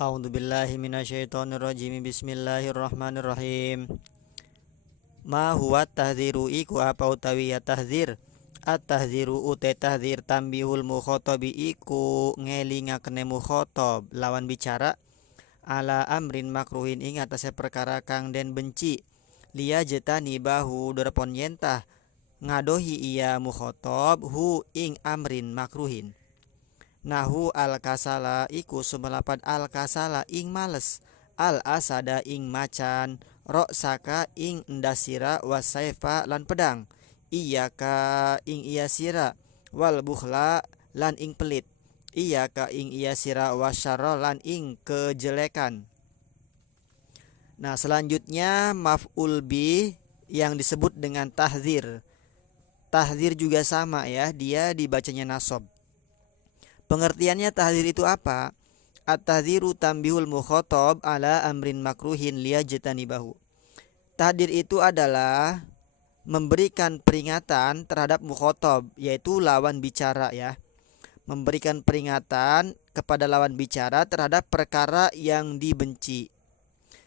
A'udzubillahi minasyaitonirrajim. Bismillahirrahmanirrahim. Ma huwa tahdhiru iku apa utawi ya tahdzir. At-tahdhiru uta tahdzir tambihul mukhatabi iku ngelingakne mukhatab lawan bicara ala amrin makruhin ing atase perkara kang den benci. Liya jetani bahu dorpon yentah ngadohi iya mukhatab hu ing amrin makruhin. Nahu al-kasala iku sumelapan al-kasala ing males, al-asada ing macan, saka ing ndasira wasaifa lan pedang, iyaka ing iya sira wal bukhla lan ing pelit, iyaka ing iya sira wasyarra lan ing kejelekan. Nah, selanjutnya maf'ul bi yang disebut dengan tahdzir. Tahdzir juga sama ya, dia dibacanya nasab. Pengertiannya tahdzir itu apa? At-tahdziru tambihul mukhatab ala amrin makruhin liyajtanibahu. Tahdzir itu adalah memberikan peringatan terhadap mukhatab, yaitu lawan bicara ya. Memberikan peringatan kepada lawan bicara terhadap perkara yang dibenci.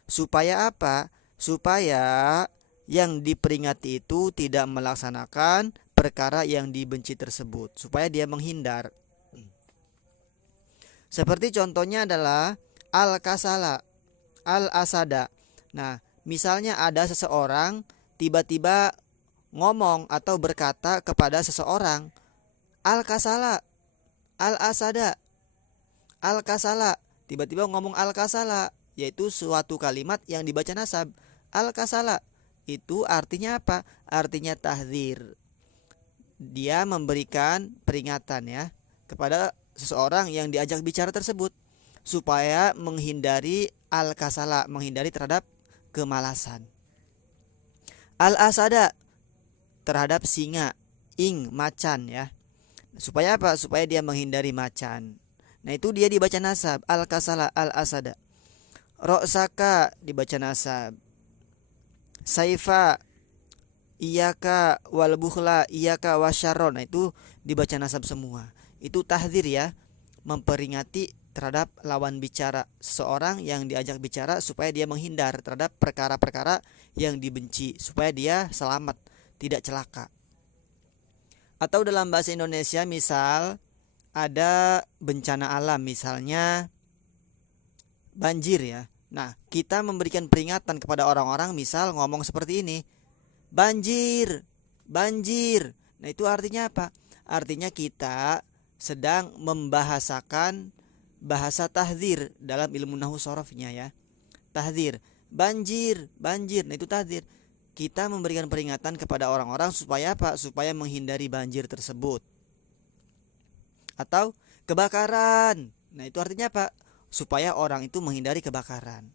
Supaya apa? Supaya yang diperingati itu tidak melaksanakan perkara yang dibenci tersebut, supaya dia menghindar. Seperti contohnya adalah al-kasala, al-asada. Nah, misalnya ada seseorang tiba-tiba ngomong atau berkata kepada seseorang, al-kasala, al-asada, al-kasala. Tiba-tiba ngomong al-kasala, yaitu suatu kalimat yang dibaca nasab. Al-kasala itu artinya apa? Artinya tahdzir. Dia memberikan peringatan ya kepada seseorang yang diajak bicara tersebut supaya menghindari al-kasala, menghindari terhadap kemalasan. Al-asada terhadap singa, ing macan ya. Supaya apa? Supaya dia menghindari macan. Nah, itu dia dibaca nasab, al-kasala, al-asada. Saka dibaca nasab. Saifa, iyaka wal bukhla, iyaka wasyarra. Nah, itu dibaca nasab semua. Itu tahdzir ya, memperingati terhadap lawan bicara seseorang yang diajak bicara supaya dia menghindar terhadap perkara-perkara yang dibenci, supaya dia selamat, tidak celaka. Atau dalam bahasa Indonesia misal ada bencana alam, misalnya banjir ya. Nah, kita memberikan peringatan kepada orang-orang, misal ngomong seperti ini, banjir, banjir. Nah, itu artinya apa? Artinya kita sedang membahasakan bahasa tahdzir dalam ilmu nahwu sharafnya ya. Tahdzir, banjir, banjir. Nah, itu tahdzir. Kita memberikan peringatan kepada orang-orang supaya apa? Supaya menghindari banjir tersebut. Atau kebakaran. Nah, itu artinya apa? Supaya orang itu menghindari kebakaran.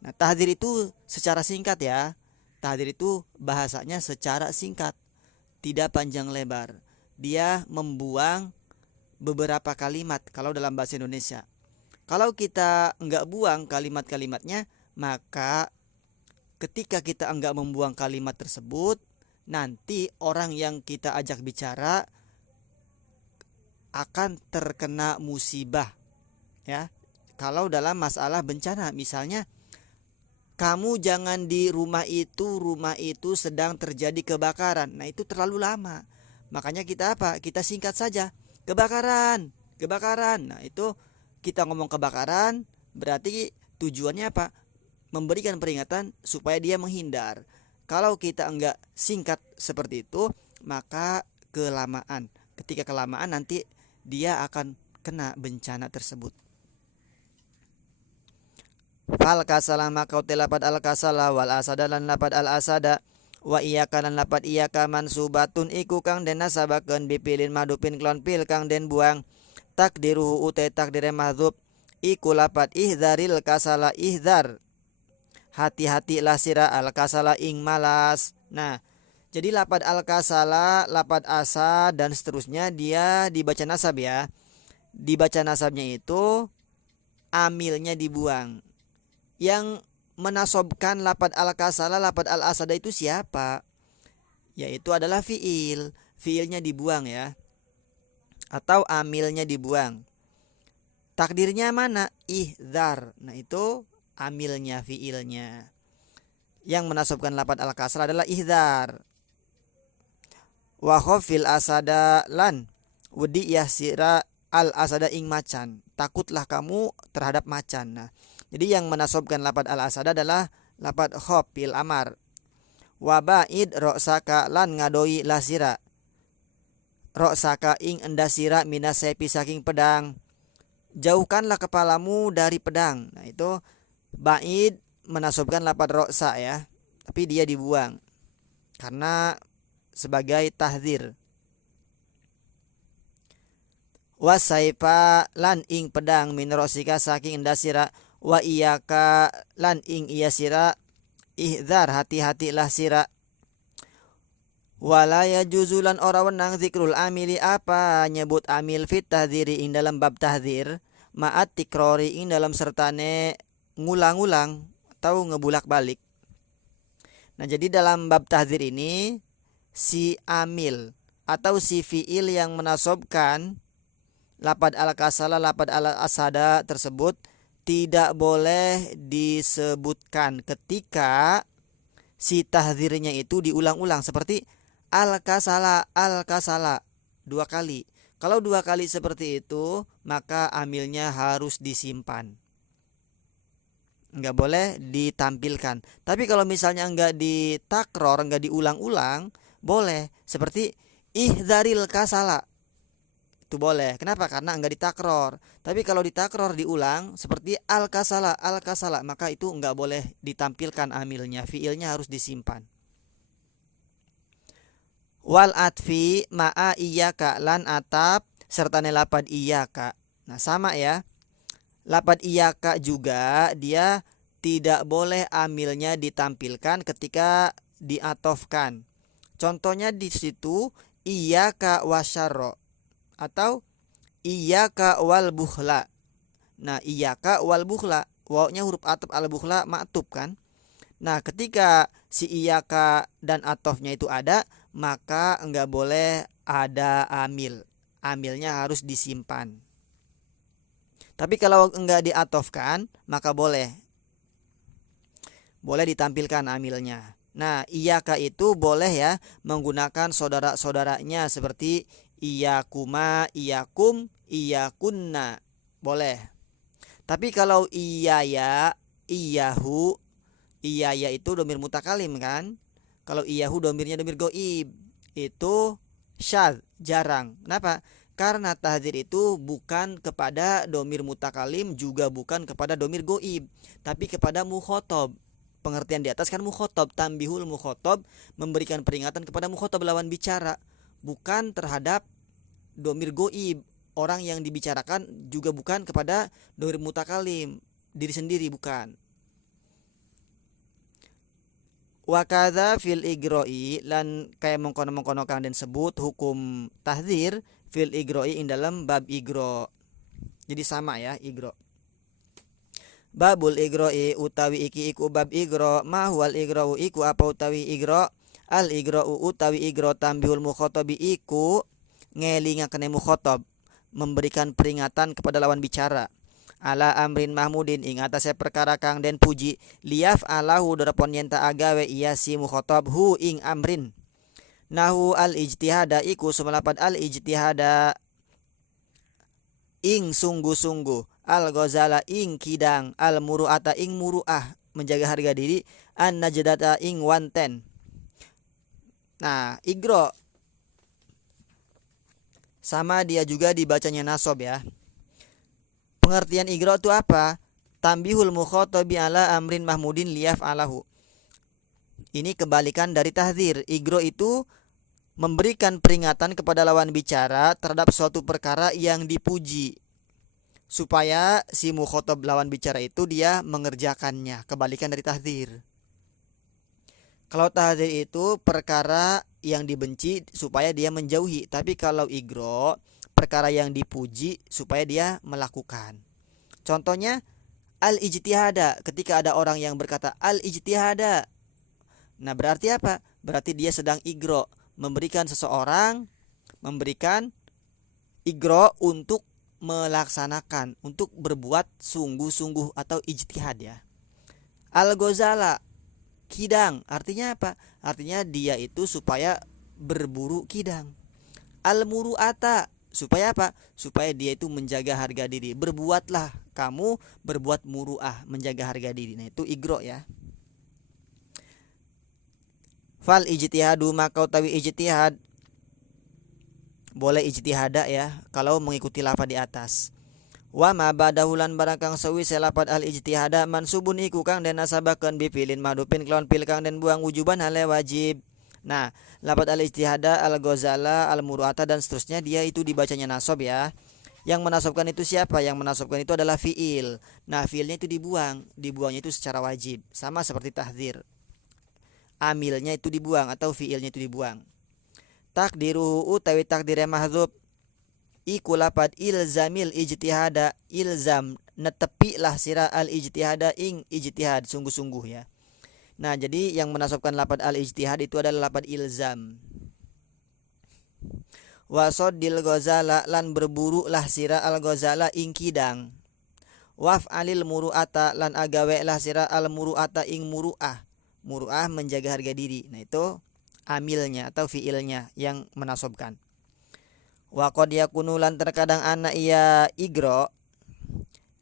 Nah, tahdzir itu secara singkat ya. Tahdzir itu bahasanya secara singkat, tidak panjang lebar. Dia membuang beberapa kalimat kalau dalam bahasa Indonesia. Kalau kita enggak buang kalimat-kalimatnya, maka ketika kita enggak membuang kalimat tersebut, nanti orang yang kita ajak bicara akan terkena musibah ya. Kalau dalam masalah bencana, misalnya kamu jangan di rumah itu sedang terjadi kebakaran. Nah, itu terlalu lama. Makanya kita apa? Kita singkat saja. Kebakaran, kebakaran. Nah, itu kita ngomong kebakaran berarti tujuannya apa? Memberikan peringatan supaya dia menghindar. Kalau kita enggak singkat seperti itu, maka kelamaan. Ketika kelamaan nanti dia akan kena bencana tersebut. Fal kasala maka lapat al kasala wal asada lan lapat al asada wa iyaka lan lapat iyaka mansubatun iku kang den nasabakeun bipilin madupin klon pil kang den buang takdiruhu utai takdire mahdzub iku lapat ihdzaril kasala ihdzar hati-hati lah sira al kasala ing malas. Nah, jadi lapat al kasala, lapat asa dan seterusnya dia dibaca nasab ya. Dibaca nasabnya itu amilnya dibuang. Yang menasobkan lapat al-kasala, lapat al-asada itu siapa? Yaitu adalah fiil. Fiilnya dibuang ya. Atau amilnya dibuang. Takdirnya mana? Ihdzar. Nah itu amilnya, fiilnya. Yang menasobkan lafadz al-kasrah adalah ihdzar. Wa khofil asada lan wedi yasira al asada ing macan. Takutlah kamu terhadap macan. Nah, jadi yang menasobkan lafadz al asada adalah lafadz khofil amar. Wa ba'id ro'saka lan ngadoi lasira. Ro'saka ing endasira minasepi saking pedang. Jauhkanlah kepalamu dari pedang. Nah itu ba'id menasobkan lafadz ro'sa ya, tapi dia dibuang karena sebagai tahdzir. Wasaifa lan ing pedang min ro'sika saking endasira. Wa iyaka lan ing iya sira ihdzar hati-hatilah sira. Wala yajuzulan ora wenang zikrul amili apa nyebut amil fit tahdziri ing dalam bab tahdzir ma'at tikrori ing dalam sertane ngulang-ulang atau ngebulak-balik. Nah, jadi dalam bab tahdzir ini si amil atau si fiil yang menasobkan lafadz al-kasala, lafadz al-asada tersebut tidak boleh disebutkan ketika si tahdzirnya itu diulang-ulang seperti al-kasala, al-kasala 2 kali. Kalau 2 kali seperti itu, maka amilnya harus disimpan. Enggak boleh ditampilkan. Tapi kalau misalnya enggak ditakror, enggak diulang-ulang, boleh. Seperti ihdzaril kasala. Itu boleh. Kenapa? Karena enggak ditakror. Tapi kalau ditakror diulang seperti al-kasala, al-kasala, maka itu enggak boleh ditampilkan amilnya. Fiilnya harus disimpan. Wal atfi ma'a iyyaka lan atap serta lafadz iyyaka. Nah, sama ya. Lafadz iyyaka juga dia tidak boleh amilnya ditampilkan ketika diatofkan. Contohnya di situ iyyaka wasyarra atau iyyaka wal bukhla. Nah, iyyaka wal bukhla, wawnya huruf ataf, al bukhla ma'tuf kan. Nah, ketika si iyyaka dan atofnya itu ada, maka enggak boleh ada amil. Amilnya harus disimpan. Tapi kalau enggak diatofkan, maka boleh ditampilkan amilnya. Nah, iyyaka itu boleh ya menggunakan saudara-saudaranya seperti iyyakuma, iyyakum, iyyakunna. Boleh. Tapi kalau iyaya, iyyahu, iyaya itu domir mutakalim kan? Kalau iyahu domirnya domir goib, itu syadz, jarang. Kenapa? Karena tahdzir itu bukan kepada domir mutakalim, juga bukan kepada domir goib, tapi kepada mukhotob. Pengertian di atas kan mukhotob, tambihul mukhotob, memberikan peringatan kepada mukhotob lawan bicara, bukan terhadap domir goib. Orang yang dibicarakan juga bukan kepada domir mutakalim, diri sendiri bukan. Wa kadza fil igro'i lan kayak mengkono-mengkono kang den sebut hukum tahdzir fil igro'i ing dalam bab igro. Jadi sama ya igro. Babul igro'i utawi iki iku bab igro, ma huwal igro'u iku apa utawi igro? Al igro'u utawi igro tambihul mukhotobi iku ngelingaken mukhotob, memberikan peringatan kepada lawan bicara. Ala amrin mahmudin ing atase perkara kang den puji liaf alahu dorapon yenta agawe iya si mukhotob hu ing amrin. Nahu al ijtihada iku sumalapad al ijtihada ing sungguh-sungguh, al ghazala ing kidang, al muru'ata ing muru'ah menjaga harga diri, an najdata ing wanten. Nah, igro sama dia juga dibacanya nasob ya. Pengertian igro itu apa? Tambihul mukhotobi ala amrin mahmudin liyaf alahu. Ini kebalikan dari tahdzir. Igro itu memberikan peringatan kepada lawan bicara terhadap suatu perkara yang dipuji, supaya si mukhotob lawan bicara itu dia mengerjakannya. Kebalikan dari tahdzir. Kalau tahdzir itu perkara yang dibenci supaya dia menjauhi. Tapi kalau igro perkara yang dipuji supaya dia melakukan. Contohnya al-ijtihada, ketika ada orang yang berkata al-ijtihada. Nah, berarti apa? Berarti dia sedang igro, memberikan igro untuk melaksanakan, untuk berbuat sungguh-sungguh atau ijtihad ya. Al-ghazala, kidang, artinya apa? Artinya dia itu supaya berburu kidang. Al-muru'ata, supaya apa? Supaya dia itu menjaga harga diri. Berbuatlah kamu berbuat muru'ah, menjaga harga diri. Nah itu igro ya. Fal ijtihadu, maka utawi ijtihad, boleh ijtihada ya kalau mengikuti lafaz di atas. Wa ma badahulan barang kang sawise lafaz al ijtihada mansubun iku kang den nasabakeun bi filin madupin kelawan fil kang den buang wujuban hale wajib. Nah, lafaz al ijtihada, al ghazala, al muruata dan seterusnya dia itu dibacanya nasab ya. Yang menasobkan itu siapa? Yang menasobkan itu adalah fiil. Nah, fiilnya itu dibuang, dibuangnya itu secara wajib, sama seperti tahdzir. Amilnya itu dibuang atau fiilnya itu dibuang. Takdiruhu utawi takdire mahdzub iku lafad ilzamil ijtihada, ilzam netepi lah sira al ijtihada ing ijtihad sungguh-sungguh ya. Nah jadi yang menasabkan lafad al ijtihad itu adalah lafad ilzam. Wasoddil ghazala, lan berburu lah sira al ghazala ing kidang. Waf alil muru'ata, lan agawe lah sira al muru'ata ing muru'ah. Muru'ah menjaga harga diri. Nah itu amilnya atau fiilnya yang menasobkan. Wa qad yakunu, lan terkadang ana iya igro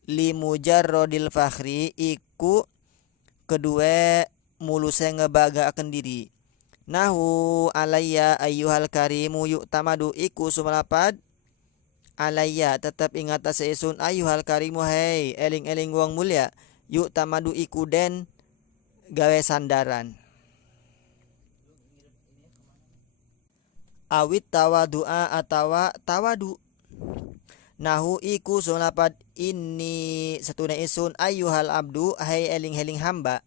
li mujarrodil fakhri iku kedua muluse ngebagakeun diri. Nahu alayya ayyuhal karimu yu'tamadu iku sumalapad alayya tetap ingat sesun ayyuhal karimu hei eling-eling wong mulia yu'tamadu iku den gawe sandaran. Awit tawadu'a atawa tawadu. Nahu iku sulapat ini setuna isun ayyuhal abdu hai eling-eling hamba.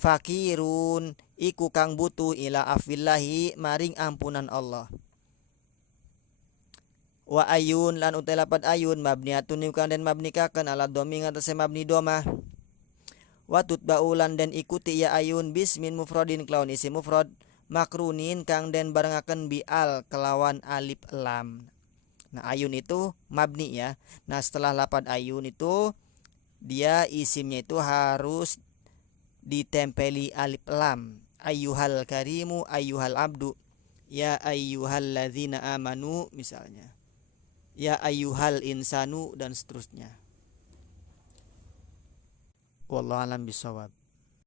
Fakirun iku kang butuh ila afillahi maring ampunan Allah. Wa ayun lan utai lapat ayun mabniatun kang den mabnikaken ala domi ngatasi mabni domah. Wa tutba'ulan dan ikuti ya ayun bismin mufradin kelawan isi mufrad makrunin kang den barengaken bi al kelawan alif lam. Nah ayun itu mabni ya. Nah setelah lapad ayun itu dia isimnya itu harus ditempeli alif lam. Ayyuhal karimu, ayyuhal abdu, ya ayyuhal ladzina amanu misalnya, ya ayyuhal insanu dan seterusnya. Wallahu alam bisawab.